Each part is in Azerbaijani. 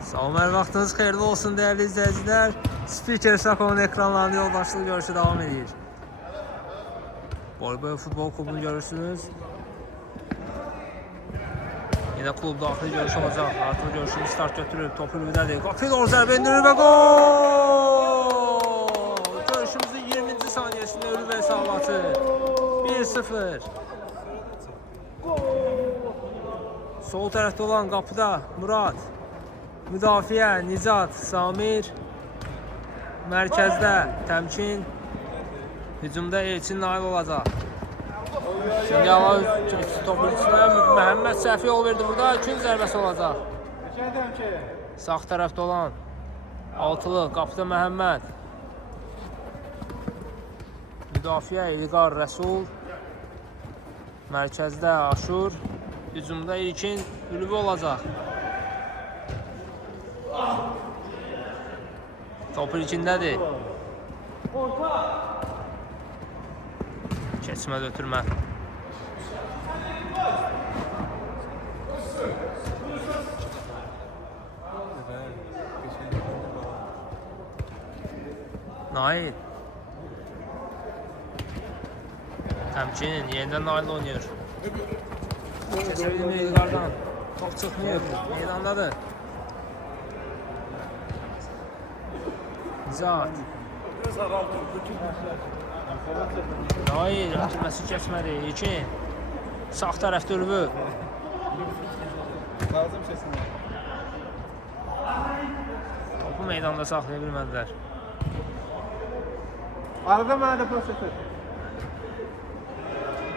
Salam, vaxtınız xeyirli olsun değerli izleyiciler. Spiker Sakonun ekranlarında yoldaşlık görüşü devam edir. Boy futbol klubunu görürsünüz. Yine klub daxili görüş olacaq. Artıq görüşünü start götürüb, topu ülvidədir. Qapıya doğru zərbə endirir və gol! Görüşümüzün 20-ci saniyəsində ülvə hesabatı 1-0. Sol tərəfdə olan qapıda Murad. Müdafiə Nicat, Samir. Mərkəzdə Təmkin. Hücumda Elçin nail olacaq. Şimdi topu içine Məhəmməd səhvi yol verdi burada. Gün zərbəsi olacaq. Sağ tərəfdə olan altılı qapıda Məhəmməd. Müdafiə İlqar Rəsul. Mərkəzdə Aşur. Hücumda İlkin Ülvi olacaq. Topu içindədir. Keçmə götürmə. Nail. Təmkin yenidən Nail oynuyor. Keçebilmir İlqardan. Top çıxmıyor. Meydandadır. Nicat. Nail ötürməsi keçmədi. İlkin. Sağ tərəfdə Ülvü. Topu meydanda saxlaya bilmədilər. Arada mənə də prosesör.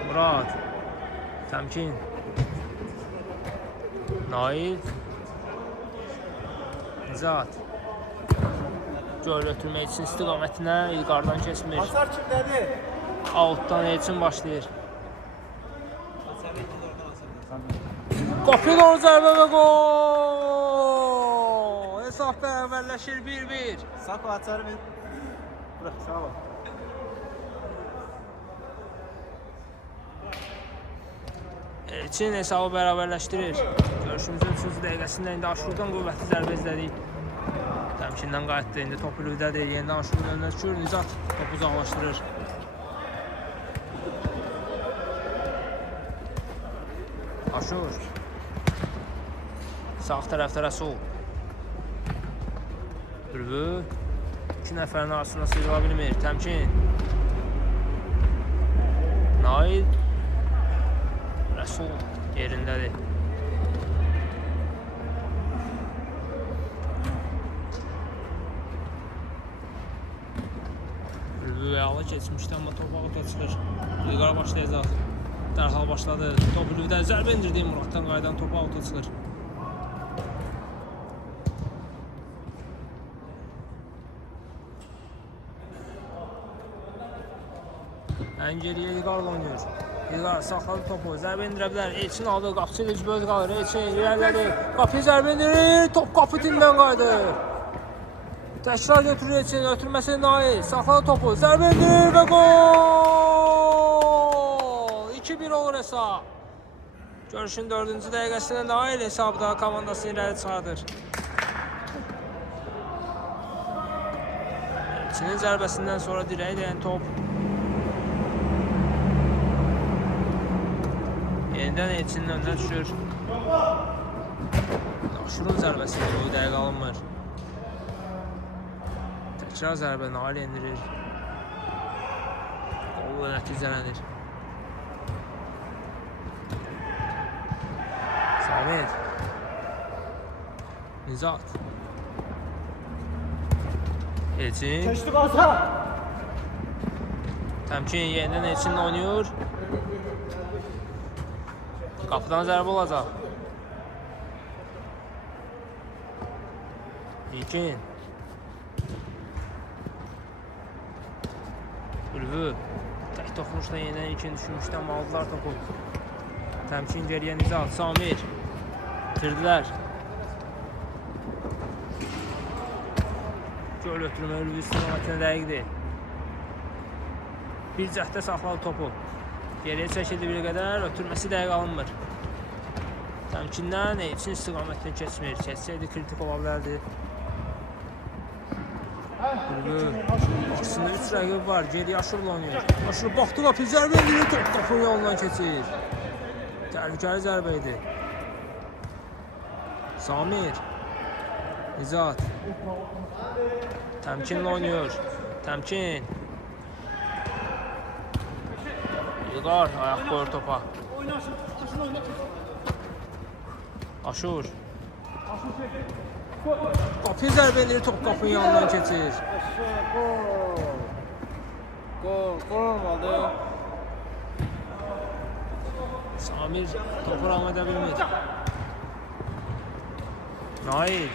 Murad. Təmkin. Nail. Nicat. Gol ötürmək üçün istiqamətinə İlqardan keçmir. Hasar kimdədir? Outdan Elçin başlayır. Qapıya doğru zərbə və gol! Hesab bərabərləşir 1-1. Sako açarı ver. Bırak sağa bak. Elçin hesabı bərabərləşdirir. Görüşümüzün 3-cü dəqiqəsində indi Aşurdan qüvvətli zərbə izlədik. Təmkindən qayıtdı. İndi top ülvidədir. Yenidən Aşurun önünə düşür. Nizat topu uzaqlaşdırır. Aşur. Sağ tərəfdə Rəsul. Ülvü. İki nəfərin arasında sıyrıla bilmir. Təmkin. Nail. Rəsul yerindədir. Rüyalı keçmişdi amma top ağıta çıxır. İlqara başlayacaq. Dərhal başladı. Top ülvdən zərbə indirdi. Muraddan qaydan top ağıta çıxır. Ən geriyə İlqarla oynayır. İlqar saxladı topu. Zərbə indirə bilər. Elçin aldı. Qapıcı Elçin qalır. Elçin irəlilədi. Qapıya zərbə indirir. Top qapı tinindən qayıdır. Təkrar götürür Elçin. Ötürməsi Nail. Saxladı topu. Zərbə indirir və gol! 2-1 olur hesab. Görüşün 4-cü dəqiqəsində Nail hesabda komandasını irəli çıxardır. Elçinin zərbəsindən sonra dirəyə dəyən top. Yenidən Elçinin önünə düşür. Aşurun zərbəsi o dəqiqə alınmır. Təkrar zərbə Nail endirir. Qolu nəticələnir. Samir. Nizat. Elçin. Keçdik asa. Təmkin yenidən Elçinlə oynayır. Qapıdan zərbə olacaq. İlkin. Ülvü. Tək toxunuşla yenidən İlkin düşmüşdən aldılar topu. Təmkin geriyə Nizat. Samir. Bitirdilər. Gol ötürmə Ülvü istiqamətinə dəqiqdir. Bir cəhdə saxladı topu. Geriyə çəkildi bir qədər. Ötürməsi dəqiq alınmır. Təmkindən Elçin istiqamətini keçmir. Keçsəydi kritik ola bilərdi. Aslında 3 rəqib var. Geri Aşurla oynayır. Aşur baxdı qapı zərbə endirir. Top qapının yanından keçir. Təhlükəli zərbə idi. Samir. Nizat. Təmkinlə oynayır. Təmkin. İlqar ayaq qoyur topa. Aşur. Qapı zərbə endirir. Top qapının yanından keçir. Gol olmadı. Samir topu ram edə bilmir. Nail.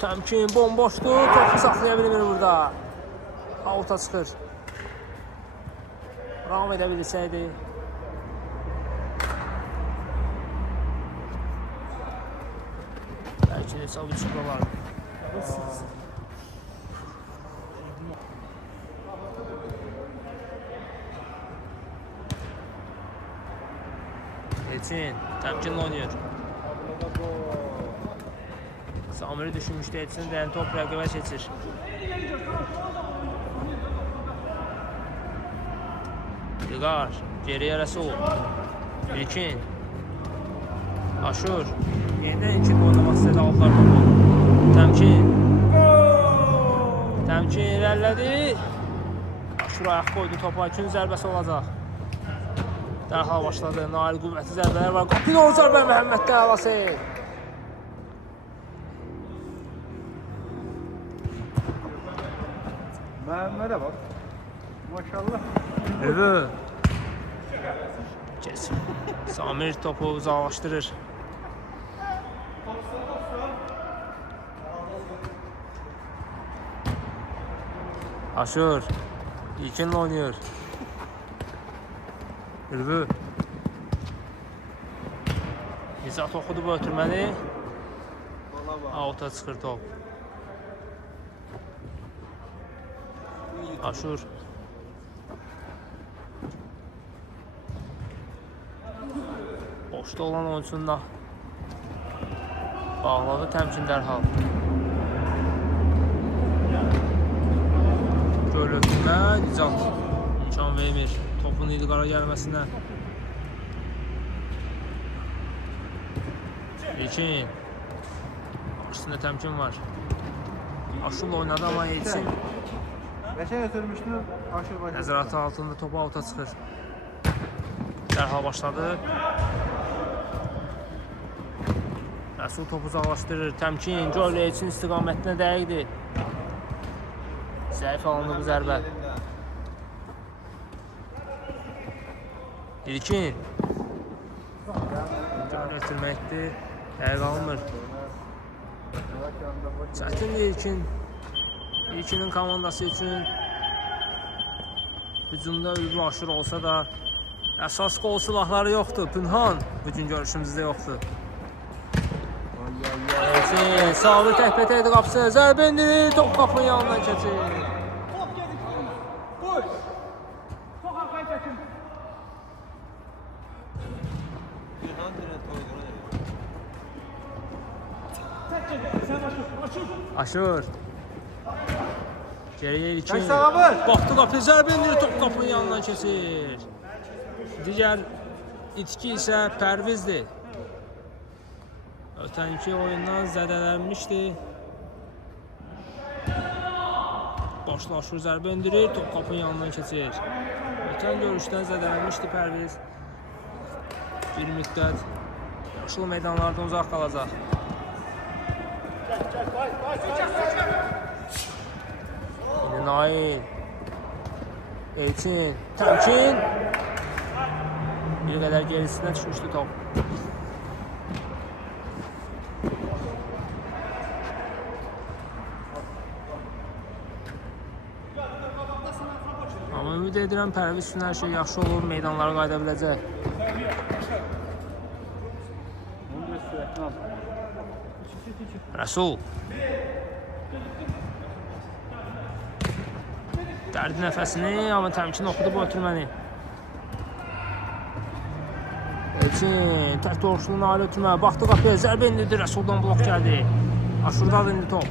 Təmkin bomboşdur. Topu saxlaya bilmir burada. Avuta çıxır. Ram edə bilsəydi. Bəlkə də hesabı çıxmalardı. Elçin təmkinlə oynayır. Samiri düşünmüşdü Elçin də top rəqibə keçir. İlqar geriyə Rəsul. İlkin. Aşur. Yenidən ilkin oynamaq istədi aldılar topu. Təmkin. Təmkin irəlilədi. Aşur ayaq qoydu topa. İkin zərbəsi olacaq. Dərhal başladı. Nail qüvvətli zərbələr var. Qapı doğru zərbə Məhəmməddən alası. Məhəmmədə bak. Maşallah. Evet. Kes. Samir topu uzaqlaşdırır. Aşur. İlkinlə oynayır. Ülvü. Nizat oxudu bu ötürməni. Avuta çıxır top. Aşur. Boşda olan oyuncusunda bağladı təmkin dərhal. Göl ötürmə Nizat imkan vermir topun İlqara gəlməsinə. İlkin. Qarşısında təmkin var. Aşurla oynadı ama Elçin Beşe götürmüştü. Aşır başladı. nəzarəti altında topu avuta çıxır. Dərhal başladı. Rəsul topu uzaqlaşdırır. Təmkin, gol Elçin istiqamətinə dəqiqdir. Zəif alındı bu zərbə. İlkin. Gol ötürməkdir. Dəqiq alınmır. Çətindir İlkin. İlkinin komandası üçün hücumda Ülvü Aşur olsa da əsas qol silahları yoxdur. Pünhan bugün görüşümüzdə yoxdur. Elçin sabit təhbətə edir qapısı. Zərbə endirir. Top qapının yanından keçir. Aşur. Geriyə İlkin. Baxdı qapı zərbə endirir. Top qapının yanından keçir. Digər itki isə Pərvizdir. Ötənki oyundan zədələnmişdi. Başla Aşur zərbə endirir. Top qapının yanından keçir. Ötən görüşdən zədələnmişdi Pərviz. Bir müddət yaşlı meydanlardan uzaq qalacaq. Yine Nail. Elçin. Təmkin. Bir qədər gerisinə düşmüşdü top. Amma ümid edirəm Pərviz üçün hər şey yaxşı olur, meydanlara qayıda biləcək. Rəsul. Dərdi nəfəsini, amma təmkin oxudu bu ötürməni. Elçin tək doğruşluğunu nail ötürmə. Baxdı qapıya, zərbə indirdi, Rəsuldan blok gəldi. Aşurdadır indi top.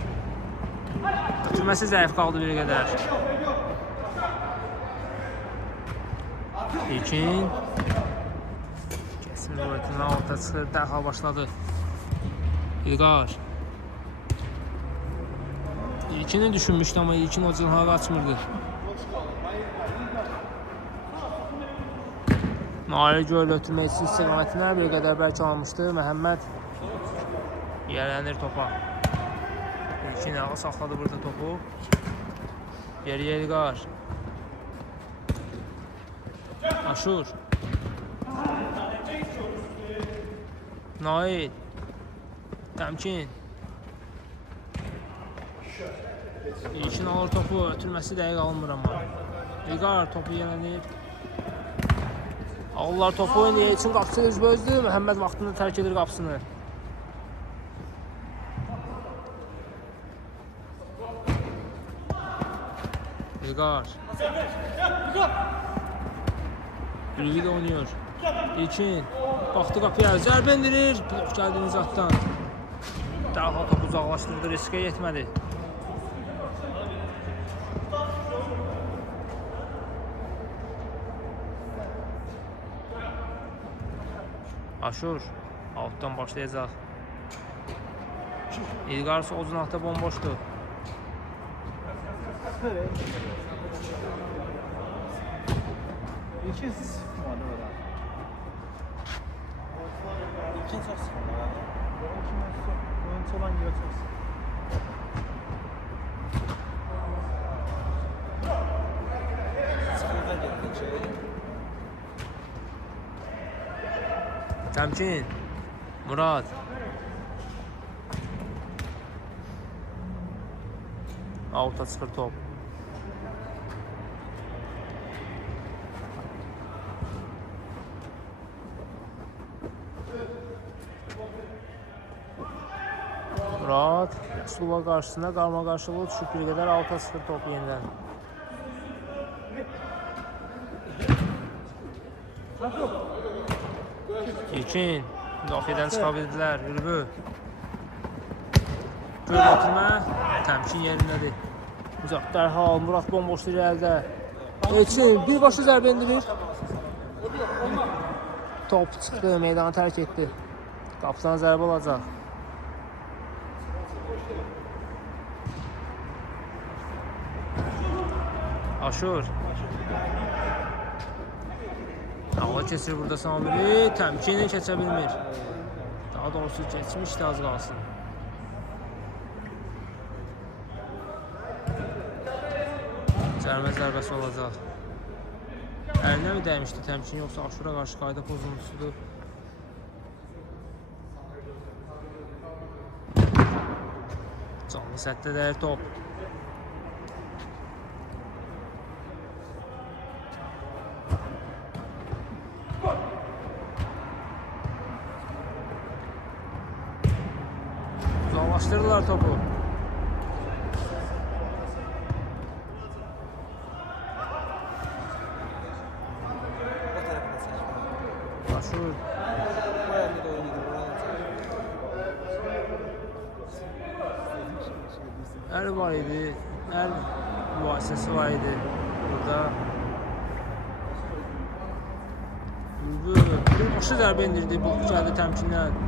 Ötürməsi zəif qaldı bir qədər. İlkin. Kəsin rüvətindən alta çıxır, dərhal başladı. İlqar. İlkini düşünmüşdü, amma İlkin o cılhağı açmırdı. Nail Göl ötürmək üçün istiqamətinə bir qədər bərk almışdı. Məhəmməd yerlənir topa. İlkin ağa saxladı burada topu. Geriyə İlqar. Aşur. Nail. Təmkin. İlkin alır topu, ötürməsi dəqiq alınmır amma. İlqar topu yenilənir. Alırlar topu, İlkin qapısı üzbözdü. Məhəmməd vaxtında tərk edir qapısını. İlqar. Ülvi də oynuyor. İlkin. Baxdı qapıya, zərbə indirir. Blok gəldi Nizatdan. Dərhal topu uzaqlaşdırdı, riskə yetmədi. Aşur altdan başlayacaq. İlqar sol cinahda bomboşdur. İlkin sıxmadı orada. İlkin çox sıxmadı. Oyuncu olan yerə çox sıxmadı. Sıxmadan getdik. Təmkin. Murad. Alta çıxır top. Murad. Rəsulova qarşısında qarma qarşılığı düşüb bir qədər alta çıxır top yenidən. İlkin. Müdafiədən çıxa bildilər. Ülvü. Göl ötürmə. Təmkin yerindədir. Uzaq dərhal. Murad bomboşdur əldə. İlkin birbaşa zərbə indirir. Top çıxdı. Meydanı tərk etdi. Qapıdan zərbə olacaq. Aşur. Hava keçir burada Samiri. Təmkini keçə bilmir. Daha doğrusu keçmişdi az qalsın. Cərmə zərbəsi olacaq. Əlinə mi dəymişdi təmkin, yoxsa Aşura qarşı qayda pozuntusudur? Canlı sətdə dəyir top. Uzaqlaşdırırlar topu. Aşur. Əl var idi. Əl mübahisəsi var idi burada. Birbaşa zərbə indirdi. Bu gəldi təmkindən.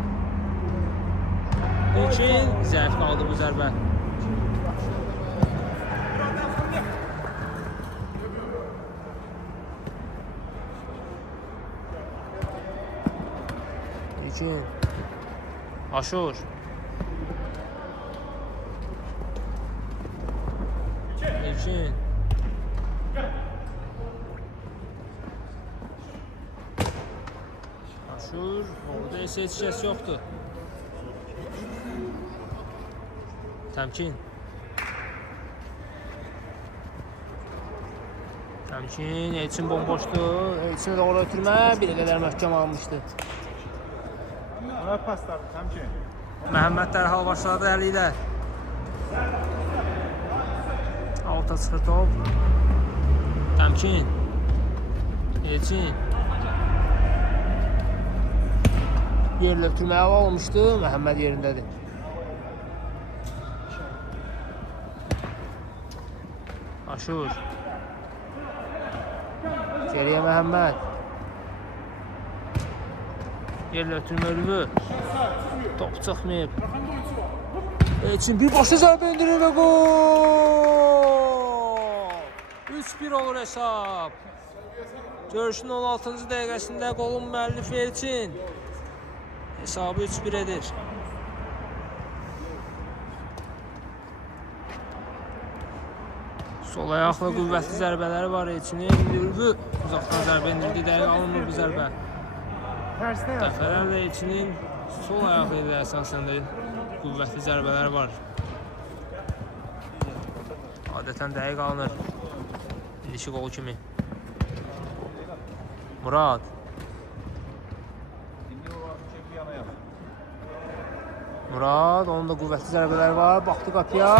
İlkin zəif qaldı bu zərbə. İlkin. Aşur. İlkin. Aşur. Orada heç kəs yoxdur. Təmkin. Təmkin, Elçin bomboşdur. Elçinə doğru ötürmə, bir qədər möhkəm almışdı. Ona paslardı Təmkin. Məhəmməd dərhal başladı əli ilə. Alta çıxır top. Təmkin. Elçin. Yerlə ötürməyə almışdı. Məhəmməd yerindədir. Aşur. Geriyə Məhəmməd. Yerlə ötürmə Ülvü. Top çıxmayıb. Elçin bir başa zərbə endirir və gol! 3-1 olur hesab. Görüşün 16-cı dəqiqəsində qolun müəllifi Elçin hesabı 3-1 edir. Sol ayaqla qüvvətli zərbələri var Elçinin. Ülvü uzaqdan zərbə endirdi. Dəqiq alınmır bu zərbə. Dəfələrlə Elçinin sol ayağı ilə əsasən də qüvvətli zərbələr var. Adətən dəqiq alınır. İndiki qol kimi. Murad. Murad, onun da qüvvətli zərbələri var. Baxdı qapıya.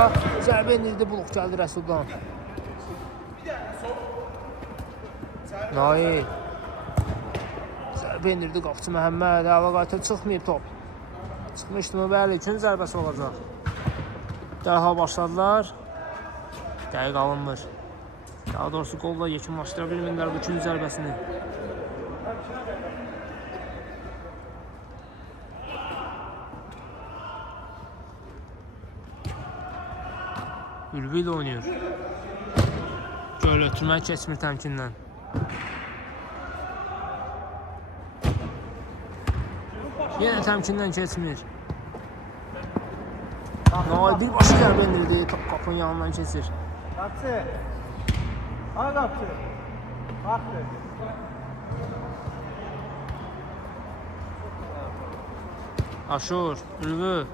Zərbə indirdi, buluq gəldi Rəsuldan. Nail. Zərbə indirdi qapıcı Məhəmməd. Əla qaytır, çıxmayıb top. Çıxmışdı mı? Bəli, ikinci zərbəsi olacaq. Dərhal başladılar. Dəqiq alınmır. Daha doğrusu qolla yekunlaşdıra bilmirlər bu ikinci zərbəsini. Ülvü ilə oynayır. Göl ötürmək keçmir təmkindən. Yenə təmkindən keçmir. Nail bir başı zərbə indirdi. Top qapının yanından keçir. Qapçı. Ay qapçı. Baxdı. Aşur, Ülvü.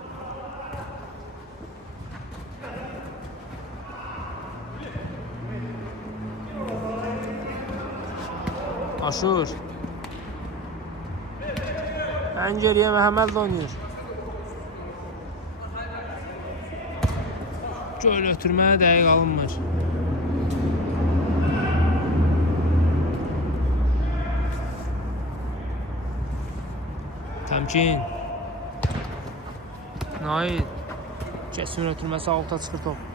Aşur. Ən geriyə Məhəmmədlə oynayır. Göl ötürməyə dəqiq alınmır. Təmkin. Nail. Kəsmir ötürməsi alta çıxır top.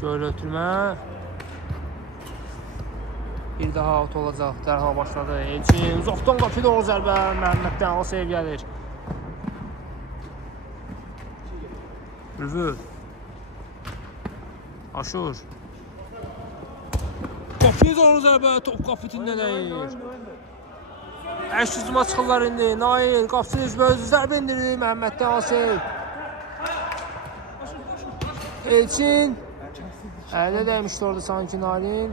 Göl ötürmə. Bir daha out olacaq. Dərhal başladı. Elçin uzaqdan qapı doğru zərbə. Məhəmməddən o sev gəlir. Ülvü. Aşur. Qapıya doğru zərbə. Top qapı tində deyir. Əş hücuma çıxırlar indi. Nail qapısı üzbə özü zərbə indirdi. Məhəmməddən o sev. Elçin. Əldə dəymişdi orada sanki Nail'in.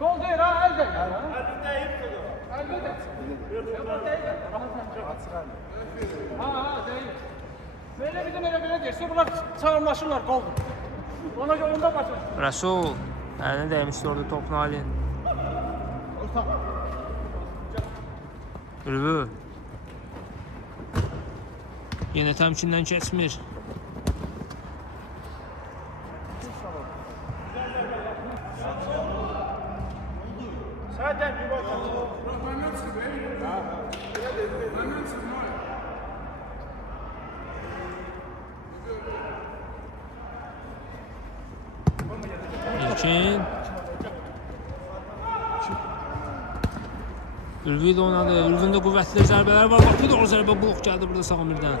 Gol değil ha, el değil. Ha değil. Böyle bir de böyle derse bunlar çağırmışlar goldur. Ona göre onda başlar. Rəsul. Əldə dəymişdi orada top Nail'in. Ülvü. Yenə təmkindən keçmir. İlkin. Ülvü ilə oynadı. Ülvündə qüvvətli zərbələr var. Qapı doğru zərbə buluq gəldi burada Sağamirdən.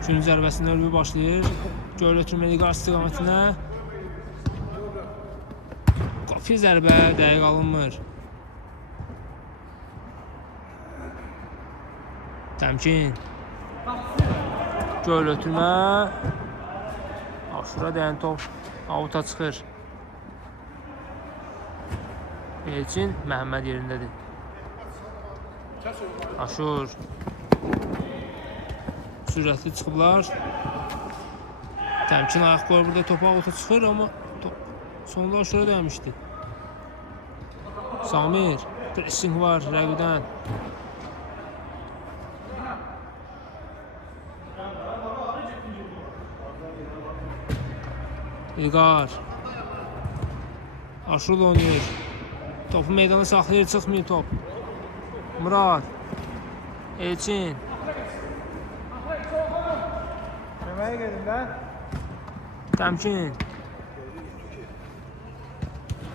Üçüncü zərbəsində Ülvü başlayır. Göl ötürməli qarşı istiqamətinə. Qapı zərbə dəqiq alınmır. Təmkin. Göl ötürmə. Aşura dəyən top avuta çıxır. Elçin Məhəmməd yerindədir. Aşur. Sürətli çıxıblar. Təmkin ayaq qoyur burada topa avuta çıxır amma top sonunda Aşura dəymişdi. Samir. Pressing var rəqibdən. İlqar. Aşurla oynayır. Topu meydana saxlayır, çıxmıyor top. Murad. Elçin. Köməyə gedin də. Təmkin.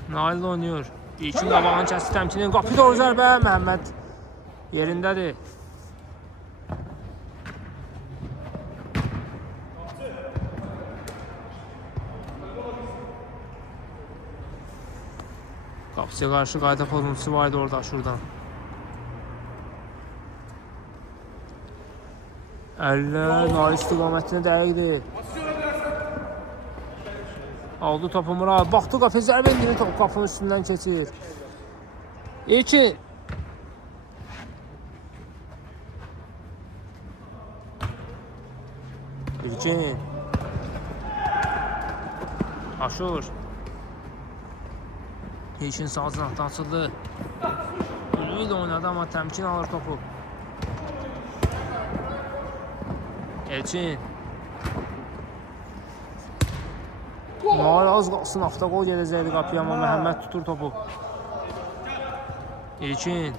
Nail oynuyor. İlkin qabağını kəsdi Təmkinin. Qapı doğru zərbə. Məhəmməd yerindədir. Qapıya qarşı qayda pozuntusu var idi orada şuradan. Əllər Nail istiqamətinə dəqiqdir. Aldı topu Murad. Baxdı qapıya zərbə endirir. Top qapının üstündən keçir. İlkin. İlkin. Aşur. İlkin sağ cinahdan açıldı. Ülvi ilə oynadı amma təmkin alır topu. Elçin. Nail az qalsın avtogol gedəcəkdi qapıya amma Məhəmməd tutur topu. İlkin.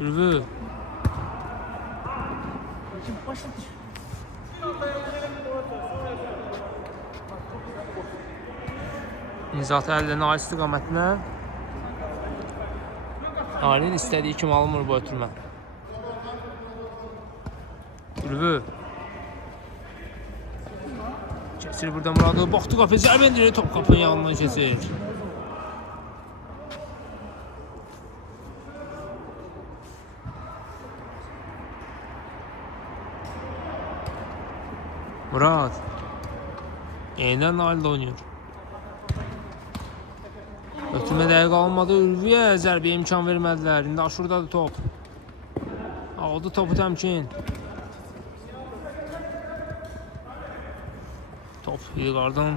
Ülvi. Nizat əllə Nail istiqamətinə. Nailin istədiyi kimi alınmır bu ötürmə. Ülvi. Keçir burada Muradı. Baxdı qapıya zərbə endirir. Top qapının yanından keçir. Murad. Yenidən Nail də oynayır. Ötürmə dəqiq alınmadı. Ülviyə zərbəyə imkan vermədilər. İndi Aşurdadır top. Aldı topu Təmkin. Top İlqardan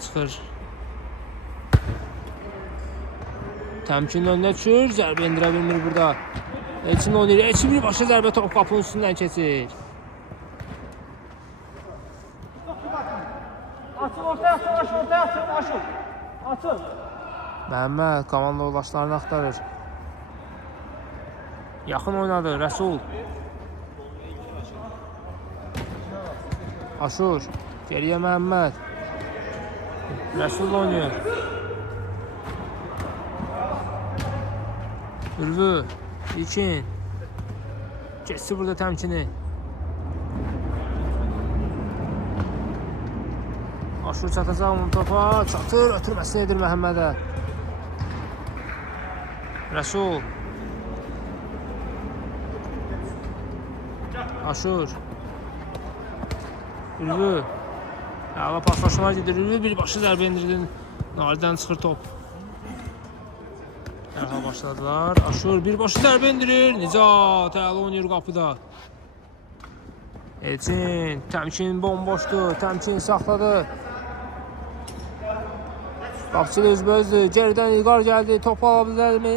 çıxır. Təmkin önünə düşür. Zərbə endirə bilmir burada. Elçin oynayır. Elçin birbaşa zərbə top qapının üstündən keçir. Açıl ortaya, açıl, ortaya açıl, açıl. Açıl. Məhəmməd komanda yoldaşlarını axtarır. Yaxın oynadı Rəsul. Aşur. Geriyə Məhəmməd. Rəsul oynayır. Ülvi. İlkin. Keçsi burada Təmkini. Aşur çatacaq mı topa? Çatır. Ötürməsini edir Məhəmmədə. Rəsul. Aşur. Ülvi. Əla paslaşmalar gedir. Ülvi birbaşa zərbə endirdi. Naildən çıxır top. Dərhal başladılar. Aşur birbaşa zərbə endirir. Nicat əla oynayır qapıda. Elçin. Təmkin bomboşdur. Təmkin saxladı. Qapçılı üzbəüzdür. Geridən İlqar gəldi. Topu ala bilərmi?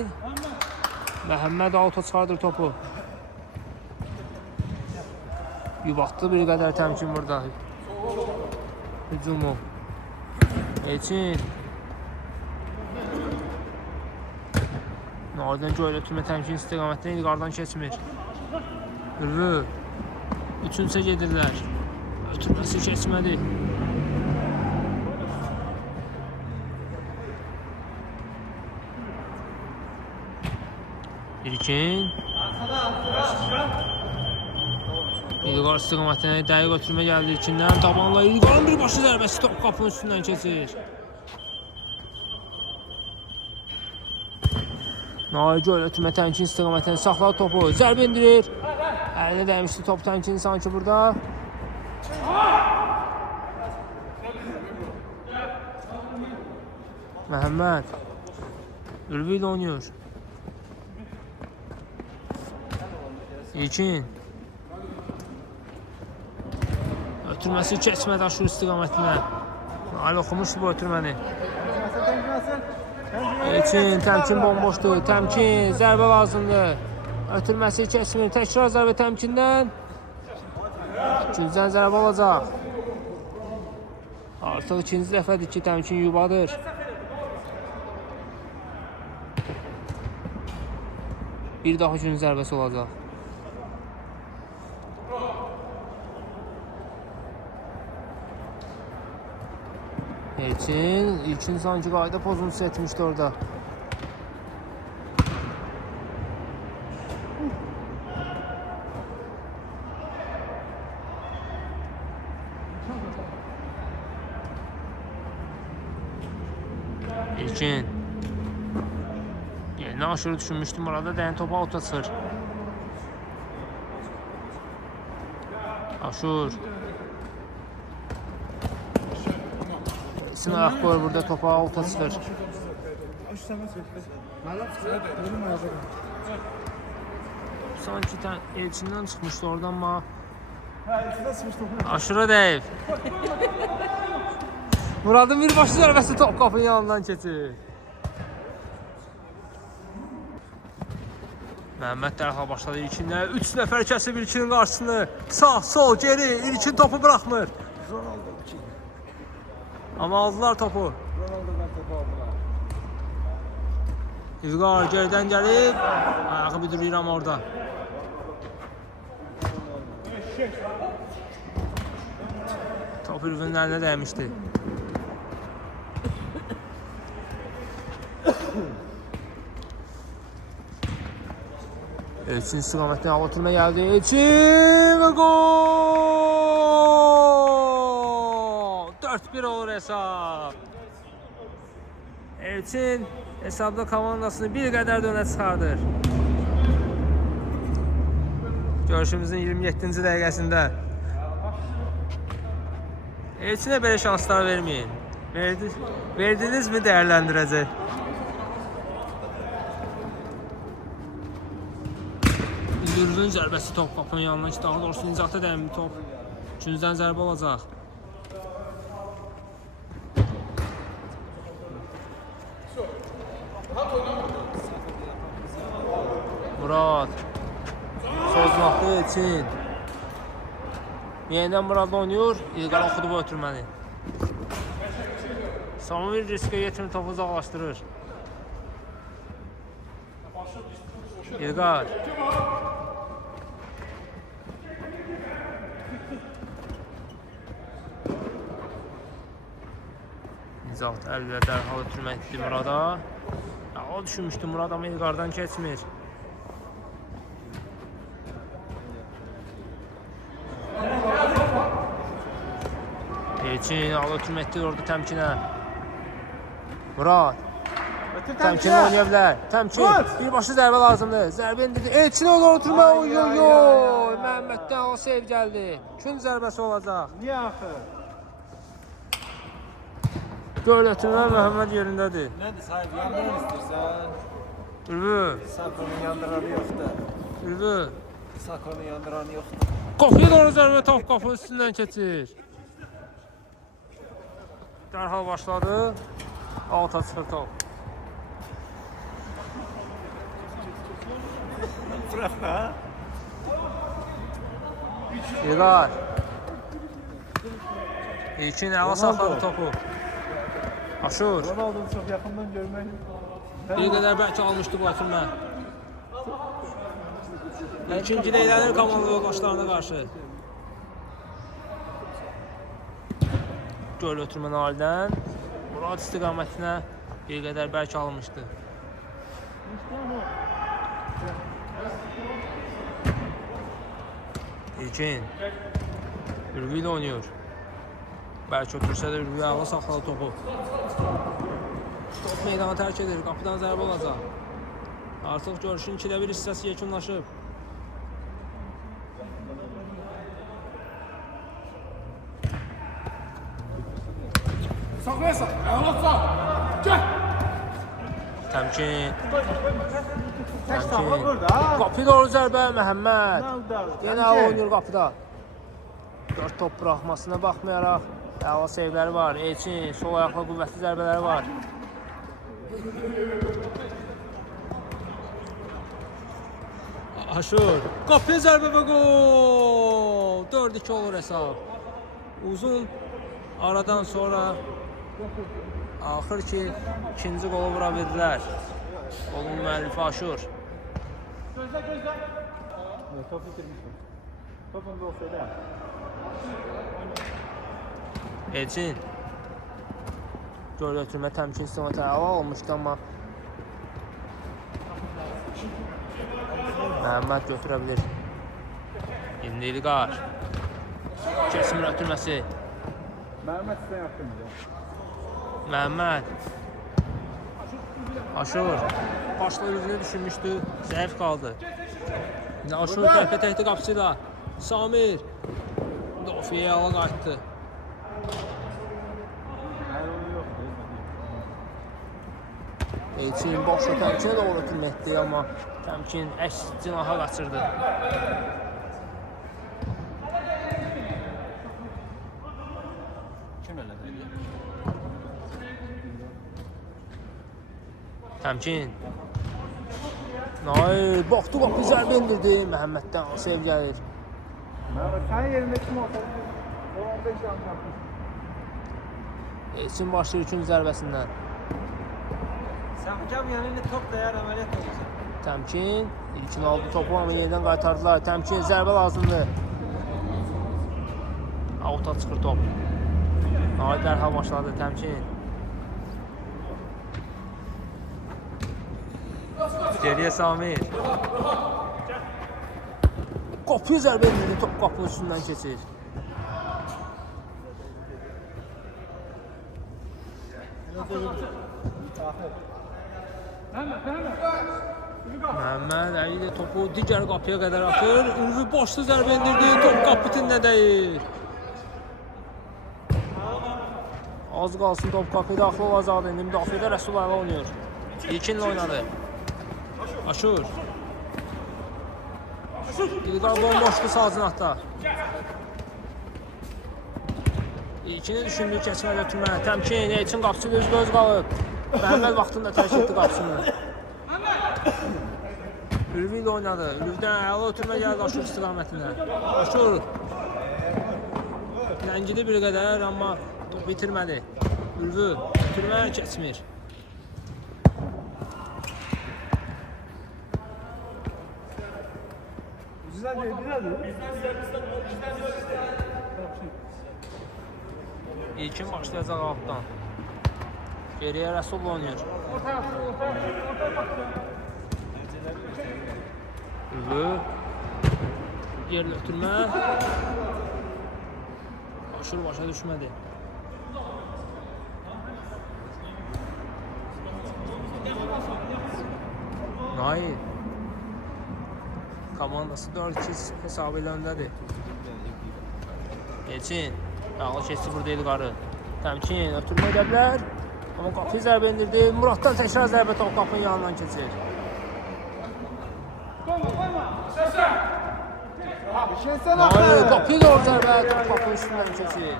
Məhəmməd auto çıxardır topu. Yubatdı bir qədər Təmkin burada. Hücumu. Elçin. Naildən göl ötürmə Təmkin istiqamətdən İlqardan keçmir. Ülvi. Üçüncə gedirlər. Ötürməsi keçmədi. İlkin. İlqar istiqamətinə dəqiq ötürmə gəldi İlkindən. Tabanla İlqarın birbaşa zərbəsi top qapının üstündən keçir. Nail göl ötürmə Təmkin istiqamətinə saxladı topu. Zərbə endirir. Əlinə dəymişdi top Təmkin sanki burada. Məhəmməd. Ülvi ilə oynuyor. İlkin. Ötürməsi keçmədi Aşur istiqamətinə. Nail oxumuşdu bu ötürməni. Elçin, Təmkin bomboşdur. Təmkin, zərbə lazımdır. Ötürməsi keçmir. Təkrar zərbə Təmkindən. İkinciden zərbə olacaq. Artıq ikinci dəfədir ki, təmkin yubadır. Bir daha üçüncü zərbəsi olacaq. Elçin ilkin sanki qayda pozuntusu etmişdi orada. İlkin. Yeni aşırı düşünmüştüm orada, dəyən topu alta çıxır. Aşur. İsim ayaq qoyur burada, topu alta çıxır. Sanki Elçindən çıxmışdı oradan ama aşırı deyib. Muradın birbaşlı zərbəsi top qapının yanından keçir. Məhəmməd dərhal başladı ilkinlə. 3 nəfər kəsib ilkinin qarşısını. Sağ, sol, geri. İlkin topu buraxmır. Amma aldılar topu. İlqar geridən gəlib. Ayağı büdürüyürəm orada. Top Ürvünün əlinə dəymişdi. Elçin istiqamətdən hava oturma gəldi. Elçin və gol! 4-1 olur hesab. Elçin hesabda komandasını bir qədər də önə çıxardır. Görüşümüzün 27-ci dəqiqəsində. Elçinə belə şanslar verməyin. Verdiniz mi dəyərləndirəcək? Ürvün zərbəsi top qapının yanına ki, daha doğrusu Nicat'a dəyən bir top. Üçüncüdən zərbə olacaq. Murad. Sozmaqda Elçin. Yenidən Muradla oynayır. İlqar oxudu bu ötürməni. Samuel riskə getirib topu uzaqlaşdırır. İlqar. Nicat əllə dərhal ötürmək etdi Murada. O düşünmüşdü Murad, amma İlqardan keçmir. Elçin al ötürmək etdi orada təmkinə. Murad. Təmkin oynaya bilər. Təmkin. Birbaşlı zərbə lazımdır. Zərbə indirdi. Elçin orada oturma. Oy. Məhəmməddən o sev gəldi. Kün zərbəsi olacaq. Niyə axı? Gol ötürmə Məhəmməd yerindədir. Nədir sahib, yandıran istəyirsən? Ürvü. Sakonun yandıranı yoxdur. Ürvü. Sakonun yandıranı yoxdur. Qapıya doğru zərbə top qapının üstündən keçir. Dərhal başladı. Alta çıxır top. Bıraxma. İlqar. İlkin əla saxladı topu. Aşur. Ronaldo'nu çox yaxından görmək. Bir qədər bəlkə almışdı bu atılma. İkinci deylənir komandalı başlarına qarşı. Göl ötürmə Naildən. Murad istiqamətinə bir qədər bəlkə almışdı. İlkin. Ürvü ilə oynuyor. Bəlkə ötürsə də Ürvü əla saxladı topu. Top meydanı tərk edir. Qapıdan zərbə olacaq. Artıq görüşün 2-1 hissəsi yekunlaşıb. Saxlayırsan, əlatsa. Gəl. Təmkin. Tək saxla burada. Qapıya doğru zərbə Məhəmməd. Yenə oynayır qapıda. 4 top buraxmasına baxmayaraq əla sevləri var. Elçin sol ayaqla qüvvətli zərbələri var. Aşur. Qapıya zərbə və gol. 4-2 olur hesab. Uzun aradan sonra axır ki ikinci qolu vura bildilər. Golun müəllifi Aşur. Gözlə, gözlə. Top bitirmişdim. Topunda olsaydı. Elçin. Gol ötürmə təmkin sistemi təala olmuşdu amma Məhəmməd götürə bilir. İndi İlqar. Kesimir ötürməsi. Məhəmməd sizdən yaptım. Məhəmməd. Aşur. Başla yüzünü düşünmüşdü. Zəif qaldı. İndi Aşur təkə-təkdi qapısıyla. Samir. Müdafiəyə ala qayıtdı. Elçin boşda təmkinə doğru ötürmə etdi, amma təmkin əks cinaha qaçırdı. Kim elədi? Təmkin. Nail, baxdı qapı zərbə indirdi. Məhəmməddən sev gəlir. Məhəmməd, sənin yerində kim olsaydı? O 15 yan yapmış. Elçin başlayır ikinci zərbəsindən. Səmkəm yanında top dəyər əməliyyat olacaq. Təmkin. İlkin aldı topu ama yenidən qaytardılar. Təmkin zərbə lazımdır. Avuta çıxır top. Nail dərhal başladı. Təmkin. Geriyə Samir. Qapıya zərbə indirdi. Top qapının üstündən keçir. Məhəmməd əli ilə topu digər qapıya qədər atır. Ülvi boşda zərbə indirdi. Top qapıtında deyir. Az qalsın top qapıya daxil olacaqdı. İndi müdafiədə Rəsulayeva oynuyor. İlkinlə oynadı. Aşur. İlqar bomboşdu sazınatda. İlkini düşündüyü keçmə götürmə. Təmkin, Elçin qapısı göz qalıb. Məhəmməd vaxtında tərk etdi qapısını. Ülvi ilə oynadı. Ülvdən əla ötürmə gəldi Aşur istiqamətinə. Aşur. Ləngidi bir qədər, amma top bitirmədi. Ülvi ötürmə keçmir. İlkin başlayacaq altdan. Geriyə Rəsul oynuyor. Ülvi. Yerlə ötürmə. Aşur başa düşmədi. Nail. Komandası 4-2 hesabı ilə öndədir. Elçin. Ağlı keçdi burada İlqarı. Təmkin ötürmə edə bilər. Amma qapıyı zərbə indirdi. Muraddan təkrar zərbə top qapının yanından keçir. Nail qapıyı doğru zərbə top qapının üstündən keçir.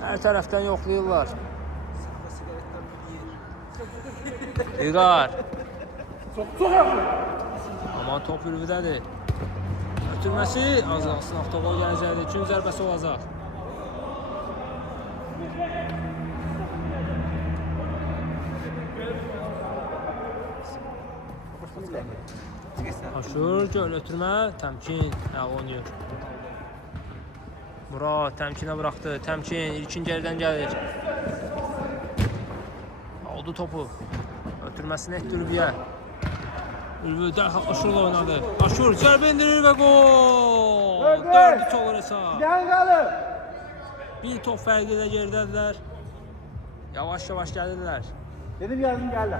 Hər tərəfdən yoxlayırlar. İlqar. Aman top Ülvidədir. Ötürməsi az qalsın avtoqol gələcəkdir. Üçün zərbəsi olacaq. Aşur göl ötürmə. Təmkin oynuyor. Murad təmkinə buraxdı. Təmkin ilkin geridən gəlir. Aldı topu. Ötürməsini etdi Ülviyə. Ülvi dərhal Aşurla oynadı. Aşur zərbə indirir və gol! 4-3 olur hesab. Bir top fərqi ilə geridədirlər. Yavaş-yavaş gəlirlər. Dedim yardım gəldi.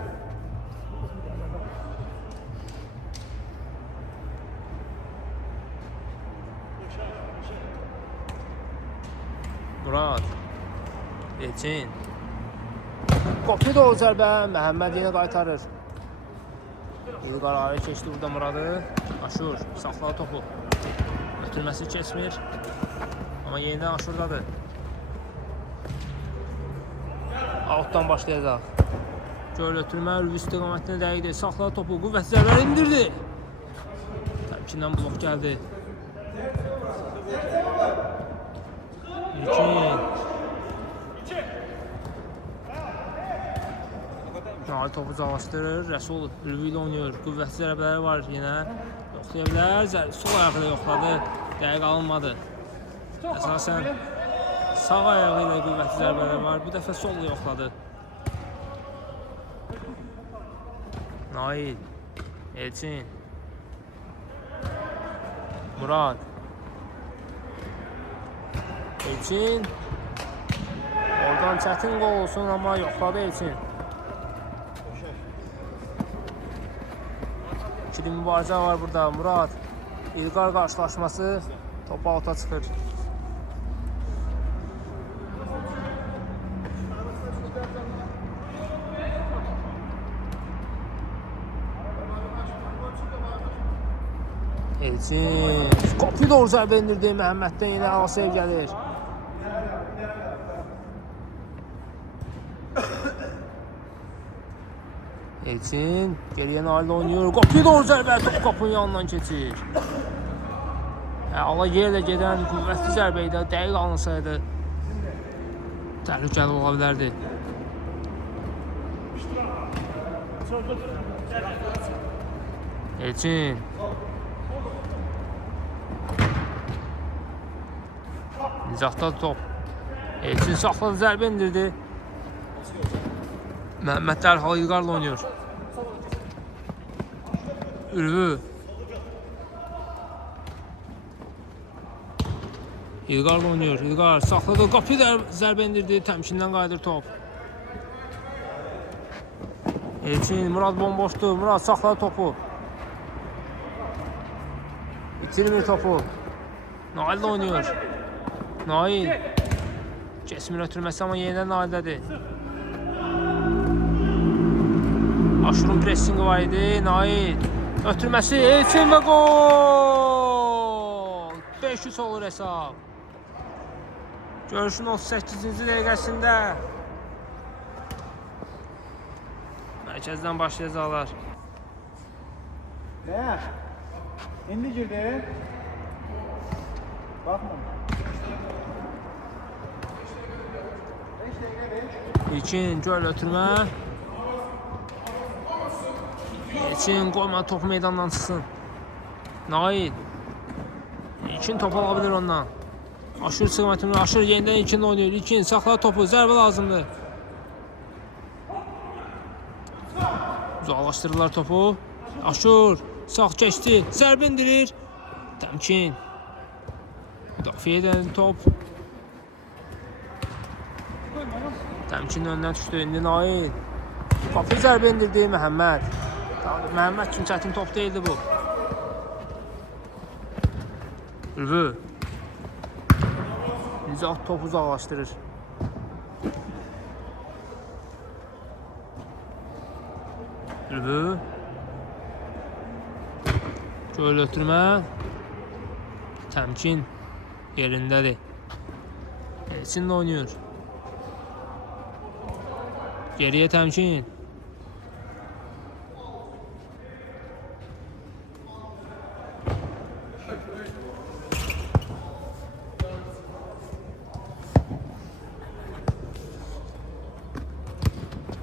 Murad. Elçin. Qapıya doğru zərbə. Məhəmməd yenə qaytarır. İlqar araya keçdi burada Muradı. Aşur saxladı topu. Ötürməsi keçmir. Amma yenidən Aşurdadır. Outdan başlayacaq. Göl ötürmə, Ülvi istiqamətində dəqiqdir. Saxladı topu, qüvvətli zərbələr indirdi. Təmkindən blok gəldi. İlkin. Nail topu calaşdırır. Rəsul Ülvi ilə oynayır. Qüvvətli zərbələri var yenə. Yoxlaya bilər. Sol ayağı ilə yoxladı. Dəqiq alınmadı. Əsasən sağ ayağı ilə qüvvətli zərbələri var. Bu dəfə sol yoxladı. Nail. Elçin. Murad. Elçin. Oradan çətin qol olsun, amma yoxladı Elçin. İkili mübarizə var burada. Murad. İlqar qarşılaşması. Top alta çıxır. Elçin. Qapı doğru zərbə indirdi. Məhəmməddən yenə Alasev gəlir. Elçin geriyə Nail oynayır. Qapı doğru zərbə. Top qapının yanından keçir. Ala yerlə gedən qüvvətli zərbə idi. Dəqiq alınsaydı təhlükəli ola bilərdi. Elçin. Nicatda top. Elçin saxladı, zərbə indirdi. Məhəmməd dərhal İlqarla oynayır. Ülvi. İlqarla oynayır. İlqar saxladı, qapı zərbə indirdi. Təmkindən qayıdır top. Elçin, Murad bomboşdur. Murad saxladı topu. Bitirmir topu. Nail oynayır. Nail. Kesmir ötürməsi, amma yenidən Naildədir. Aşurun pressingi var idi. Nail. Ötürməsi. Elçin və gol. 5-3 olur hesab. Görüşün 38-ci dəqiqəsində. Mərkəzdən başlayacaqlar. Ne? İndi girdi. Bakma. İlkin göl ötürmə. İlkin qoyma topu meydandan çıxsın. Nail. İlkin topu ala bilir ondan. Aşır istiqamətini, Aşır yenidən İlkin oynayır. İlkin saxla topu, zərbə lazımdır. Uzaqlaşdırırlar topu. Aşır sağ keçdi, zərbə indirir. Təmkin. Müdafiə edən top. Təmkin öndən düşdü. İndi Nail. Qapı zərbə indirdi Məhəmməd. Məhəmməd üçün çətin top deyildi bu. Ülvi. Nizat topu uzaqlaşdırır. Ülvi. Göl ötürmə. Təmkin yerindədir. Elçin də oynayır. Geriyə Təmkin.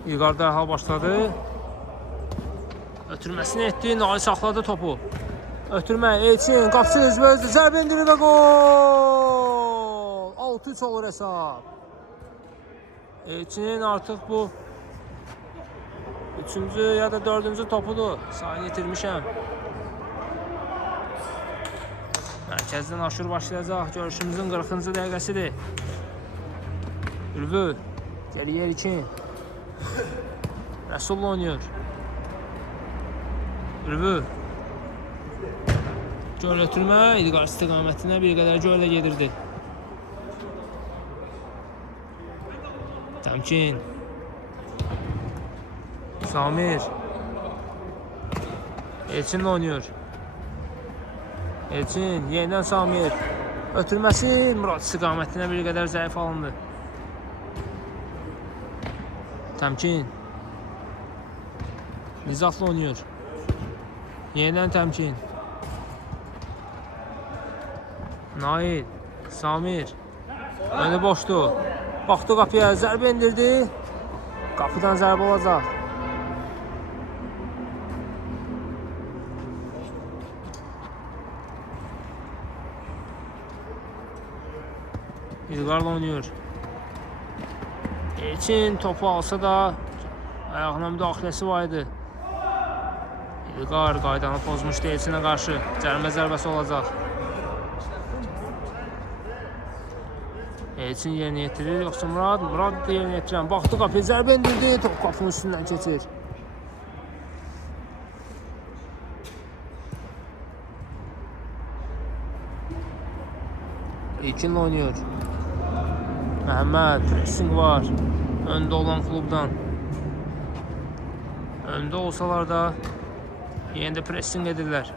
İlqar dərhal başladı. Ötürməsini etdi. Nail saxladı topu. Ötürmə. Elçin. Qapısı özü. Zərbə indirir və gol. 6-3 olur hesab. Elçinin artıq bu 3-cü ya da 4-cü topudur. Sayını itirmişəm. Mərkəzdən Aşur başlayacaq. Görüşümüzün 40-cı dəqiqəsidir. Ülvi. Geriyə İlkin. Rəsul oynayır. Ülvi. Göl ötürmə. İlqar istiqamətinə bir qədər göllə gedirdi. Təmkin. Samir. Elçin oynayır. Elçin. Yenidən Samir. Ötürməsi. Murad istiqamətinə bir qədər zəif alındı. Təmkin. Nizatla oynuyor. Yeniden temkin. Nail, Samir. Önü boşdu. Baktı kapıya, zərbə indirdi. Kapıdan zərbə olacaq. İlqarla oynuyor. Elçin topu alsa da ayağına müdaxiləsi var idi. İlqar qaydanı pozmuşdu Elçinə qarşı. Cərimə zərbəsi olacaq. Elçin yerinə yetirir, yoxsa Murad? Murad da yerinə yetirən. Baxdı qapıya, zərbə indirdi. Top qapının üstündən keçir. İlkinlə oynuyor. Məhəmməd, pressing var. Öndə olan klubdan. Öndə olsalar da yenə də pressing edirlər.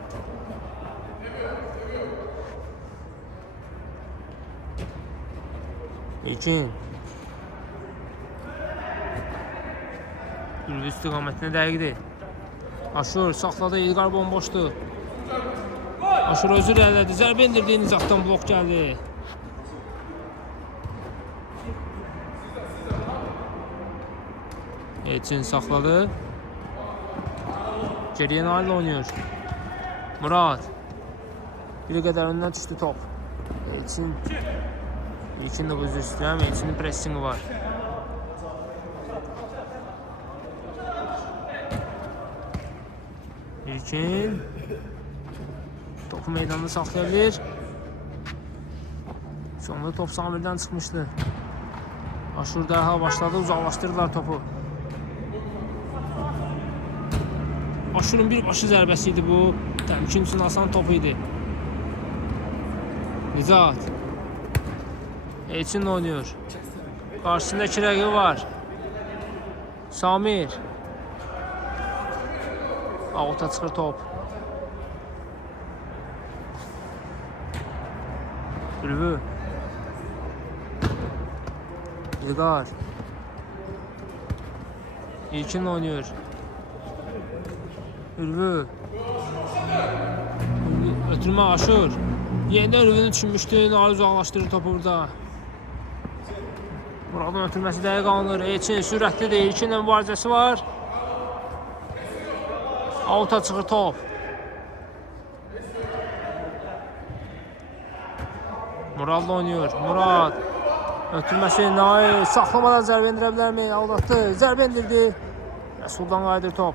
İlkin. Ülvi istiqamətinə dəqiqdir. Aşur saxladı, İlqar bomboşdur. Aşur özü rəhlədi, zərbə indirdi, Nizatdan blok gəldi. Elçin saxladı. Geriyə Nail oynuyor. Murad. Bir qədər öndən düşdü top. Elçin. İlkin də bu üzr istəyirəm. Elçinin pressingi var. İlkin. Topu meydanda saxlayabilir. Sonunda top Samir'dən çıxmışdı. Aşur dərhal başladı. Uzaqlaşdırdılar topu. Aşur'un birbaşlı zərbəsi idi bu. Təmkin üçün asan topu idi. Nizat. Elçin oynuyor. Karşısında iki rəqibi var. Samir. Avuta çıxır top. Ülvü. İlqar. İlkin oynuyor. Ülvü. Ötürmə Aşur. Yenidən Ülvünü düşünmüşdü. Nail uzaqlaşdırır topu burada. Muradın ötürməsi dəqiq alınır. Elçin sürətlidir. İlkinlə mübarizəsi var. Avuta çıxır top. Muradla oynuyor. Murad. Ötürməsi Nail. Saxlamadan zərbə indirə bilərmi? Aldatdı. Zərbə indirdi. Rəsuldan qayıdır top.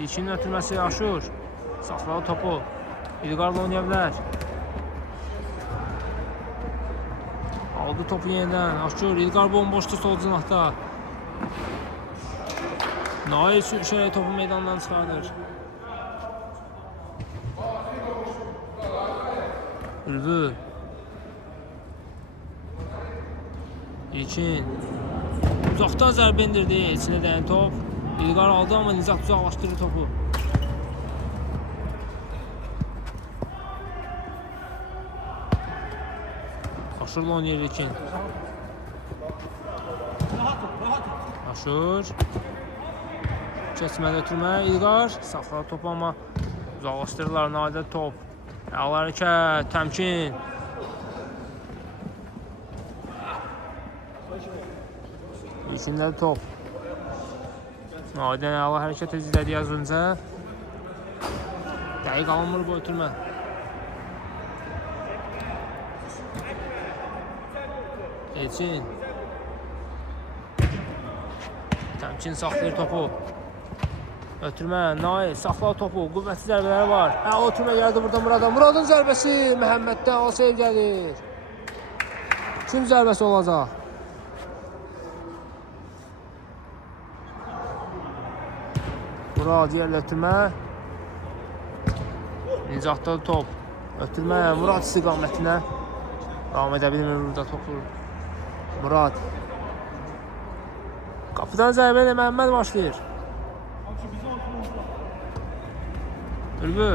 İlkinin ötürməsi Aşur. Saxladı topu. İlqarla oynaya bilər. Aldı topu yenidən. Aşur. İlqar bomboşdu sol cinahda. Nail sürüşərək topu meydandan çıxardır. Ülvü. İlkin. Uzaqdan zərbə indirdi. Elçinə dəyən top. İlqar aldı, amma Nizat uzaqlaşdırır topu. Aşurla oynayır İlkin. Aşur. Keçmədə ötürmə. İlqar. Saxladı topu, amma uzaqlaşdırırlar. Naildə top. Əla hərəkət. Təmkin. İlkində top. Naildən əla hərəkət izlədik az öncə. Dəqiq alınmır bu ötürmə. Elçin. Təmkin saxlayır topu. Ötürmə, Nail saxla topu. Qüvvətli zərbələri var. Ötürmə gəldi burada Murada. Muradın zərbəsi Məhəmməddən o sev gəlir. Kim zərbəsi olacaq? Murad yerlə ötürmə. Nicatda top. Ötürmə Murad istiqamətinə. Davam edə bilmir burada topu. Murad. Qapıdan zərbə ilə Məhəmməd başlayır. Ülvü.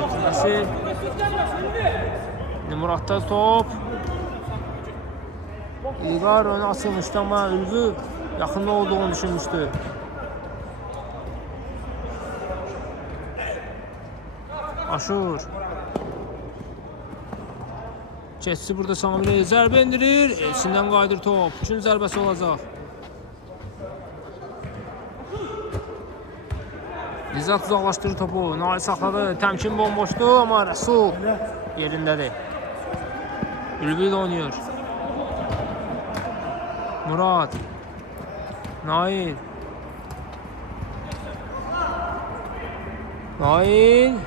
Ötürməsi. Muradda top. İlqar önü açılmışdı ama Ülvi yaxında olduğunu düşünmüşdü. Aşur. Keçisi burada Samirə zərbə endirir. Elçindən qayıdır top. Üçün zərbəsi olacaq. Nizat uzaqlaşdırır topu. Nail saxladı. Təmkin bomboşdu amma Rəsul yerindədir. Ülvi ilə oynayır. Murad. Nail. Nail.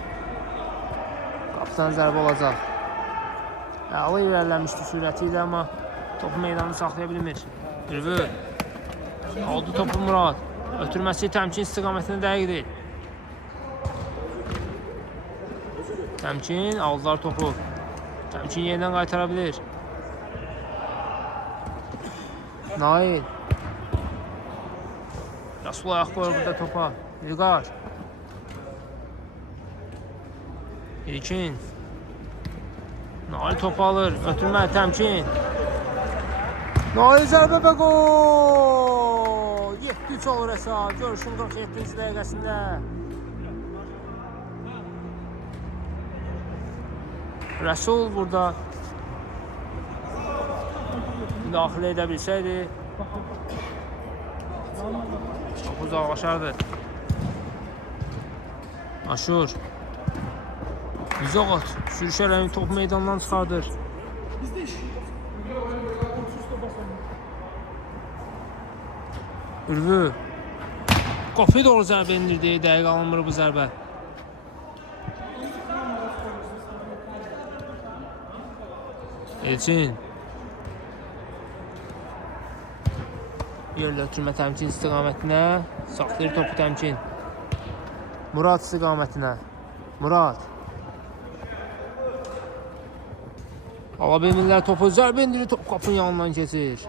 Qapıdan zərbə olacaq. Əla irələnmişdi sürəti ilə amma topu meydanı saxlaya bilmir. Ülvi. Aldı topu Murad. Ötürməsi təmkin istiqamətində dəqiqdir. Təmkin aldılar topu. Təmkin yerindən qaytara bilir. Nail. Rasul ayaq qoyur burada topa. İlqar. İlkin. Nail topu alır. Ötürmə təmkin. Nail zərbə və gol. 7-3 olur hesab. Görüşün 47-ci dəqiqəsində. Rəsul burada müdaxilə edə bilsəydi çox uzaqlaşardı. Aşur. Yüzəqat sürüşərək top meydandan çıxardır. Ülvi. Qapıya doğru zərbə indirdi. Dəqiq alınmır bu zərbə. Elçin. Yerlə ötürmə təmkin istiqamətinə. Saxlayır topu təmkin. Murad istiqamətinə. Murad. Ala bilmirlər topu. Zərbə indirir. Top qapının yanından keçir.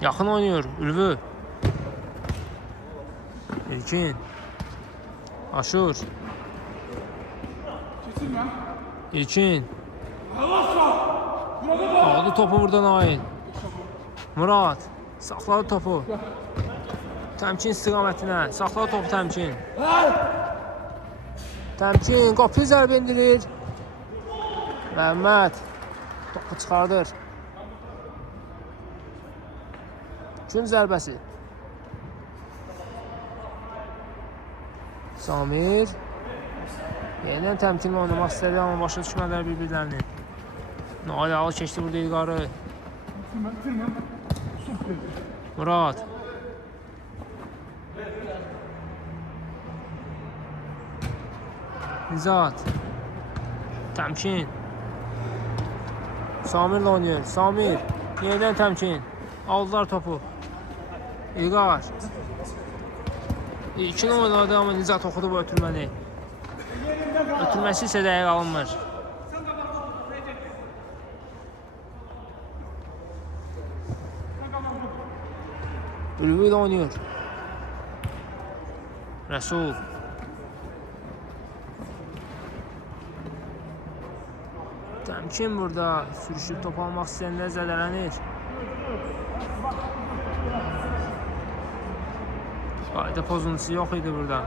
Yaxın oynuyor. Ülvi. İlkin. Aşur. İlkin. Aldı topu buradan Nail. Murad. Saxladı topu. Təmkin istiqamətinə. Saxladı topu təmkin. Təmkin. Qapıyı zərbə indirir. Məhəmməd. Topu çıxardır. Üçün zərbəsi. Samir. Yenidən təmkinlə oynamaq istədi amma başa düşmədilər bir-birlərini. Nail alı keçdi burada İlqarı. Murad. Nizat. Təmkin. Samirlə oynayır. Samir. Yenidən təmkin. Aldılar topu. İlqar. İlkin oynadı amma Nizat oxudu bu ötürməni. Ötürməsi isə dəqiq alınmır. Ülvi ilə oynayır. Rəsul. Təmkin burada sürüşüb top almaq istəyəndə zədələnir. Qayda pozuntusu yox idi burada.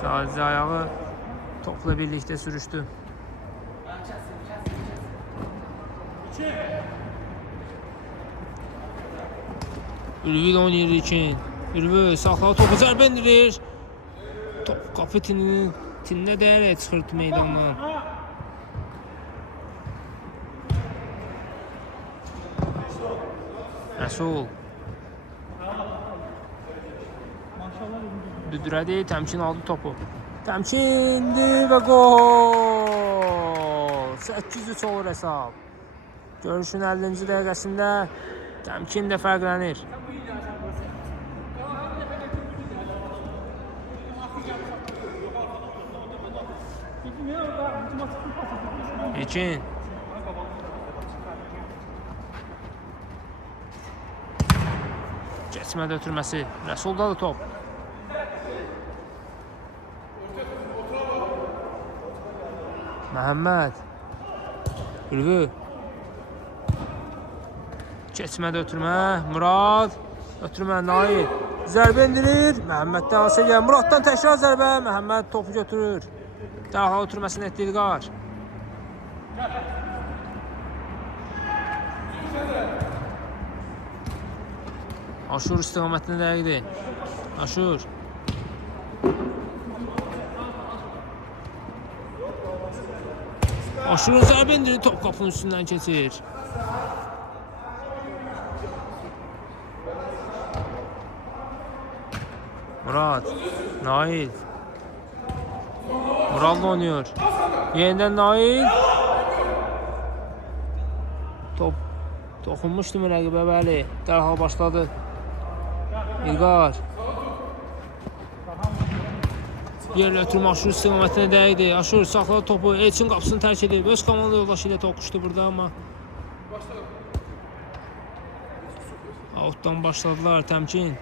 Sadəcə ayağı topla birlikdə sürüşdü. Ülvi ilə oynayır İlkin. Ülvi saxladı topu zərbə indirir. Top qapı tininə dəyərək çıxırdı meydandan. Rəsul. Düdürədi, təmkin aldı topu. Təmkindi və gol! 8-3 olur hesab. Görüşün 50-ci dəqiqəsində təmkin də fərqlənir. İlkin. Keçmədə ötürməsi. Rəsuldadır top. Məhəmməd. Ülvü. Keçmədə ötürmə. Murad. Ötürmə Nail. Zərbə indirir. Məhəmməddən asıl gəlir. Muraddan təkrar zərbə. Məhəmməd topu götürür. Dərhal ötürməsini etdi İlqar. Aşur istiqamətində dəqiqdir. Aşur. Aşurun zərbə indirir. Top qapının üstündən keçir. Murad. Nail. Muradla oynuyor. Yenidən Nail. Top toxunmuşdu rəqibə, bəli. Dərhal başladı. İlqar. Yerlə ötürmə Aşur istiqamətinə dəqiqdir. Aşur saxladı topu. Elçin qapısını tərk edib. Öz komanda yoldaşı ilə toqquşdu burada, amma outdan başladılar. Təmkin.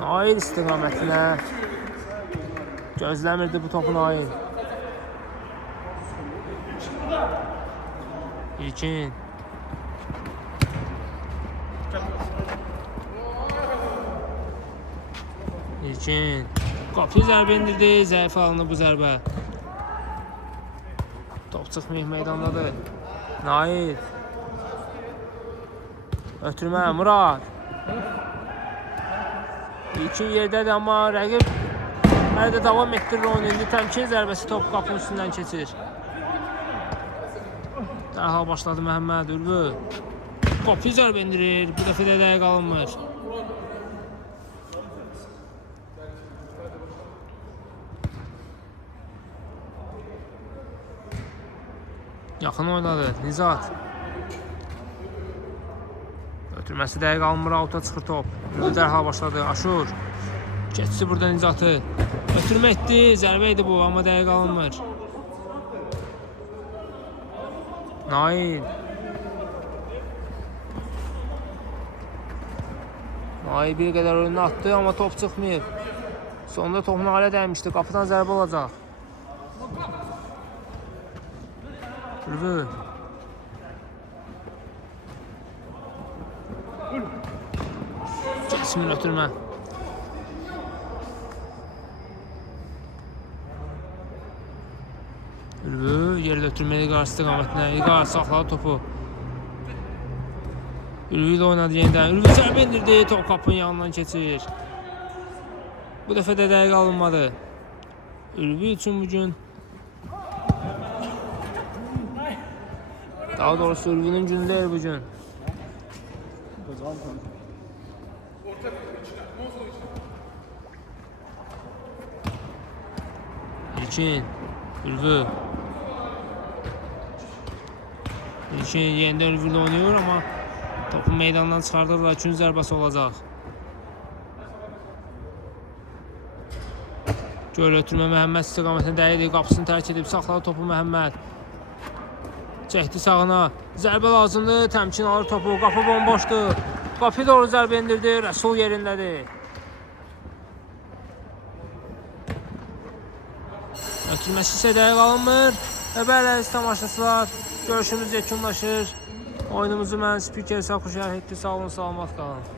Nail istiqamətinə. Gözləmirdi bu topu Nail. İlkin. İlkin. Qapı zərbə indirdi. Zəif alındı bu zərbə. Top çıxmayıb meydandadır. Nail. Ötürmə Murad. İlkin yerdədir, amma rəqib hələ də davam etdirir onu. İndi təmkin zərbəsi top qapının üstündən keçir. Dərhal başladı Məhəmməd. Ülvü. Qapı zərbə indirir. Bu dəfə də dəqiq alınmır. Yaxın oynadı. Nizat. Ötürməsi dəqiq alınmır. Auta çıxır top. Ülvü dərhal başladı. Aşur. Keçsi burada Nizatı. Ötürmə etdi. Zərbə idi bu, amma dəqiq alınmır. Nail. Nail bir qədər önünə atdı, amma top çıxmayıb. Sonunda top Nailə dəymişdi. Qapıdan zərbə olacaq. Ülvü. Keçmin ötürmə. Ülvü yerlə ötürməli İlqar istiqamətinə. İlqar saxladı topu. Ülvü ilə oynadı yenidən. Ülvü zərbə indirdi. Top qapının yanından keçir. Bu dəfə də dəqiq alınmadı. Ülvü üçün bugün, daha doğrusu Ülvünün günü deyil bugün. İlkin. Ülvü. İlkin yenidən Ülvü ilə oynuyor, amma topu meydandan çıxardırlar. Üçün zərbəsi olacaq. Göl ötürmə Məhəmməd istiqamətində dəqiqdir. Qapısını tərk edib saxladı topu Məhəmməd. Çəkdi sağına. Zərbə lazımdır. Təmkin alır topu. Qapı bomboşdur. Qapı doğru zərbə indirdi. Rəsul yerindədir. Ötürməsi isə dəqiq alınmır. Və bəli, əziz tamaşaçılar, görüşümüz yekunlaşır. Oyunumuzu mən spiker Sakuş şərh etdi. Sağ olun, salamat qalın.